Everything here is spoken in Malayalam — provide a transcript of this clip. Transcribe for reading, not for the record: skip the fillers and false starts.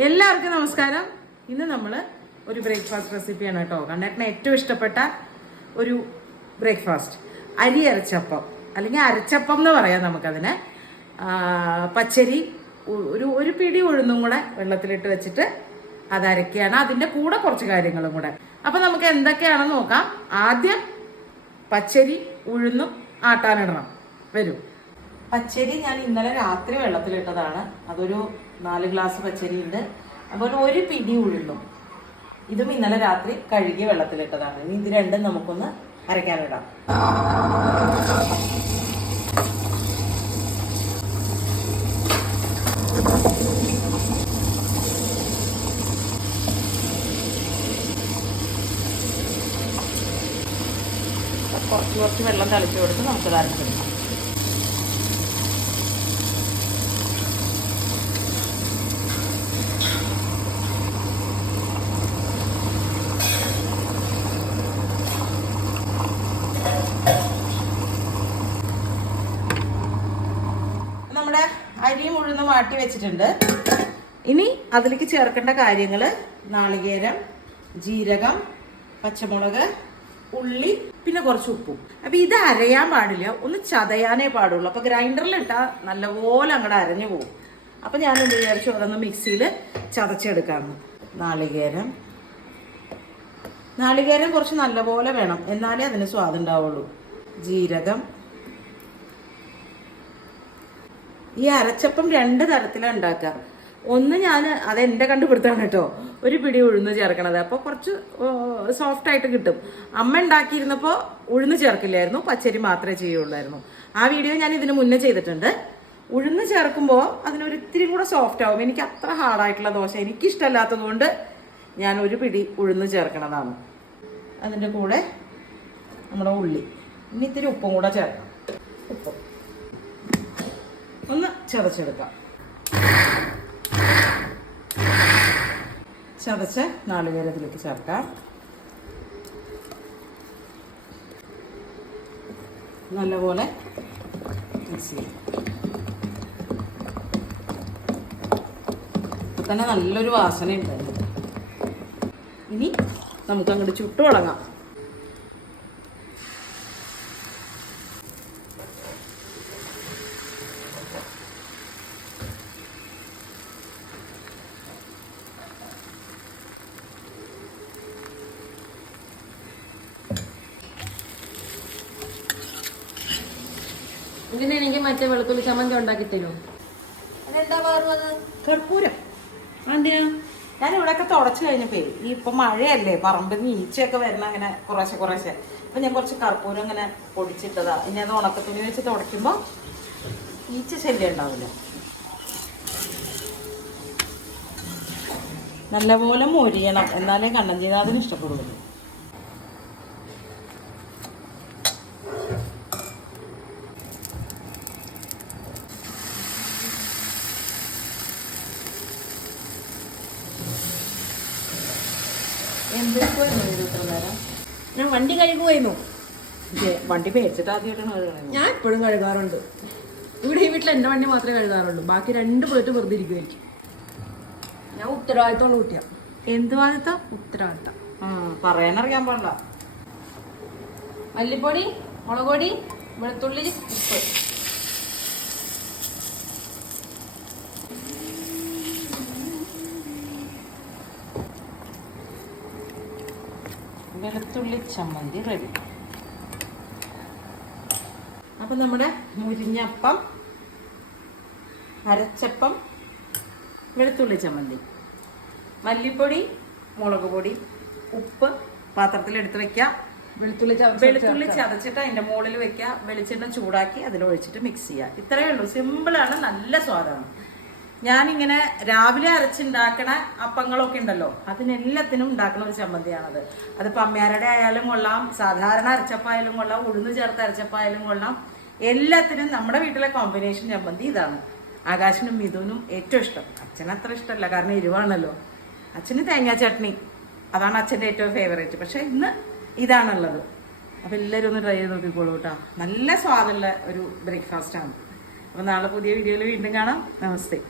എല്ലാവർക്കും നമസ്കാരം. ഇന്ന് നമ്മൾ ഒരു ബ്രേക്ക്ഫാസ്റ്റ് റെസിപ്പിയാണ് കേട്ടോ. കണ്ണേട്ടന് ഏറ്റവും ഇഷ്ടപ്പെട്ട ഒരു ബ്രേക്ക്ഫാസ്റ്റ് അരി അരച്ചപ്പം, അല്ലെങ്കിൽ അരച്ചപ്പം എന്ന് പറയാം നമുക്കതിന്. പച്ചരി ഒരു പിടി ഉഴുന്നും കൂടെ വെള്ളത്തിലിട്ട് വെച്ചിട്ട് അത് അരക്കുകയാണ്. അതിൻ്റെ കൂടെ കുറച്ച് കാര്യങ്ങളും കൂടെ. അപ്പം നമുക്ക് എന്തൊക്കെയാണെന്ന് നോക്കാം. ആദ്യം പച്ചരി ഉഴുന്നും ആട്ടാനിടണം. വരൂ. പച്ചരി ഞാൻ ഇന്നലെ രാത്രി വെള്ളത്തിലിട്ടതാണ്. അതൊരു 4 ഗ്ലാസ് പച്ചരി ഉണ്ട്. അതുപോലെ ഒരു പിടി ഉഴുന്നും, ഇതും ഇന്നലെ രാത്രി കഴുകി വെള്ളത്തിലിട്ടതാണ്. ഇനി ഇത് രണ്ടും നമുക്കൊന്ന് അരയ്ക്കാനിടാം. കുറച്ച് വെള്ളം തളിച്ചു കൊടുത്ത് നമുക്കത് അരച്ചെടുക്കാം. നമ്മുടെ അരിയും ഉഴുന്നും വാട്ടി വെച്ചിട്ടുണ്ട്. ഇനി അതിലേക്ക് ചേർക്കേണ്ട കാര്യങ്ങൾ: നാളികേരം, ജീരകം, പച്ചമുളക്, ഉള്ളി, പിന്നെ കുറച്ച് ഉപ്പും. അപ്പൊ ഇത് അരയാൻ പാടില്ല, ഒന്ന് ചതയാനേ പാടുള്ളൂ. അപ്പൊ ഗ്രൈൻഡറിലിട്ടാൽ നല്ലപോലെ അങ്ങോട്ട് അരഞ്ഞു പോകും. അപ്പൊ ഞാൻ എന്ത് വിചാരിച്ചു, അതൊന്ന് മിക്സിയിൽ ചതച്ചെടുക്കാമെന്ന്. നാളികേരം കുറച്ച് നല്ലപോലെ വേണം, എന്നാലേ അതിന് സ്വാദ് ഉണ്ടാവുള്ളൂ. ജീരകം. ഈ അരച്ചപ്പം 2 തരത്തിലാണ് ഉണ്ടാക്കുക. ഒന്ന് അതെന്റെ കണ്ടുപിടുത്താണ് കേട്ടോ, ഒരു പിടി ഉഴുന്ന് ചേർക്കണത്. അപ്പോൾ കുറച്ച് സോഫ്റ്റ് ആയിട്ട് കിട്ടും. അമ്മ ഉണ്ടാക്കിയിരുന്നപ്പോൾ ഉഴുന്ന് ചേർക്കില്ലായിരുന്നു, പച്ചരി മാത്രമേ ചെയ്യുള്ളായിരുന്നു. ആ വീഡിയോ ഞാൻ ഇതിന് മുന്നേ ചെയ്തിട്ടുണ്ട്. ഉഴുന്ന് ചേർക്കുമ്പോൾ അതിനൊരിത്തിരി കൂടെ സോഫ്റ്റ് ആവും. എനിക്ക് അത്ര ഹാർഡായിട്ടുള്ള ദോശ എനിക്കിഷ്ടമല്ലാത്തത് കൊണ്ട് ഞാൻ ഒരു പിടി ഉഴുന്ന് ചേർക്കണതാണ്. അതിൻ്റെ കൂടെ നമ്മുടെ ഉള്ളി, ഇനി ഇത്തിരി ഉപ്പും കൂടെ ചേർക്കാം. ഉപ്പ് ഒന്ന് ചതച്ചെടുക്കാം. ചതച്ച നാളികേരത്തിലേക്ക് ചേർക്കാം. നല്ലപോലെ മിക്സ് ചെയ്യാം. ഇപ്പം തന്നെ നല്ലൊരു വാസന ഉണ്ടായിരുന്നു. ഇനി നമുക്ക് അങ്ങോട്ട് ചുട്ടു തുടങ്ങാം. ഇതിനെനിക്ക് മറ്റേ വെളുത്തുള്ളി ചമ്മന്തി ഉണ്ടാക്കി തരും. അതെന്താ വേറുള്ളത്? കർപ്പൂരം. എന്തിനാ? ഞാൻ ഇവിടെയൊക്കെ തുടച്ചു കഴിഞ്ഞപ്പോ ഇപ്പൊ മഴയല്ലേ, പറമ്പിൽ നിന്ന് ഈച്ചയൊക്കെ വരണം അങ്ങനെ കുറേശ്ശെ. അപ്പൊ ഞാൻ കുറച്ച് കർപ്പൂരം ഇങ്ങനെ പൊടിച്ചിട്ടതാ. ഇനി അത് ഉണക്കത്തുണി വെച്ച് തുടയ്ക്കുമ്പോ ഈച്ച ശല്യം ഉണ്ടാവില്ല. നല്ലപോലെ മൊരിയണം, എന്നാലേ കണ്ണഞ്ചീനാഥിന് ഇഷ്ടപ്പെടുള്ളൂ. ഞാൻ വണ്ടി കഴുകുമായിരുന്നു. വണ്ടി പേടിച്ചിട്ട് ആദ്യമായിട്ടാണ് കഴുകണത്. ഞാൻ എപ്പോഴും കഴുകാറുണ്ട്. ഇവിടെ ഈ വീട്ടിൽ എൻ്റെ വണ്ടി മാത്രമേ കഴുകാറുള്ളൂ, ബാക്കി 2 പ്ലേറ്റ് വെറുതെ ഇരിക്കുമായിരിക്കും. ഞാൻ ഉത്തരവാദിത്തമുള്ള കുട്ടിയാണ്. എന്ത് വാദിത്തം? ഉത്തരവാദിത്തം. പറയാനറിയാൻ പാടില്ല. മല്ലിപ്പൊടി, മുളക് പൊടി, വെളുത്തുള്ളി, ഉപ്പ്. വെളുത്തുള്ളി ചമ്മന്തി റെഡി. അപ്പം നമ്മുടെ മുരിഞ്ഞപ്പം, അരച്ചപ്പം, വെളുത്തുള്ളി ചമ്മന്തി, മല്ലിപ്പൊടി, മുളക് പൊടി, ഉപ്പ് പാത്രത്തിലെടുത്ത് വെക്കുക. വെളുത്തുള്ളി ചതച്ചിട്ട് അതിൻ്റെ മുകളിൽ വെക്കുക. വെളിച്ചെണ്ണ ചൂടാക്കി അതിലൊഴിച്ചിട്ട് മിക്സ് ചെയ്യുക. ഇത്രയേ ഉള്ളൂ. സിമ്പിളാണ്, നല്ല സ്വാദാണ്. ഞാനിങ്ങനെ രാവിലെ അരച്ചുണ്ടാക്കണ അപ്പങ്ങളൊക്കെ ഉണ്ടല്ലോ, അതിനെല്ലാത്തിനും ഉണ്ടാക്കുന്ന ഒരു ചമ്മന്തിയാണത്. അതിപ്പോൾ അമ്മയാരുടെ ആയാലും കൊള്ളാം, സാധാരണ അരച്ചപ്പായാലും കൊള്ളാം, ഉഴുന്ന് ചേർത്ത് അരച്ചപ്പായാലും കൊള്ളാം. എല്ലാത്തിനും നമ്മുടെ വീട്ടിലെ കോമ്പിനേഷൻ ചമ്മന്തി ഇതാണ്. ആകാശിനും മിഥുനും ഏറ്റവും ഇഷ്ടം. അച്ഛന് അത്ര ഇഷ്ടമല്ല, കാരണം എരിവാണല്ലോ. അച്ഛന് തേങ്ങാ ചട്നി, അതാണ് അച്ഛൻ്റെ ഏറ്റവും ഫേവറേറ്റ്. പക്ഷെ ഇന്ന് ഇതാണുള്ളത്. അപ്പോൾ എല്ലാവരും ഒന്ന് ട്രൈ ചെയ്ത് നോക്കിക്കോളൂ കേട്ടോ. നല്ല സ്വാദുള്ള ഒരു ബ്രേക്ക്ഫാസ്റ്റാണ്. അപ്പോൾ നാളെ പുതിയ വീഡിയോയിൽ വീണ്ടും കാണാം. നമസ്തേ.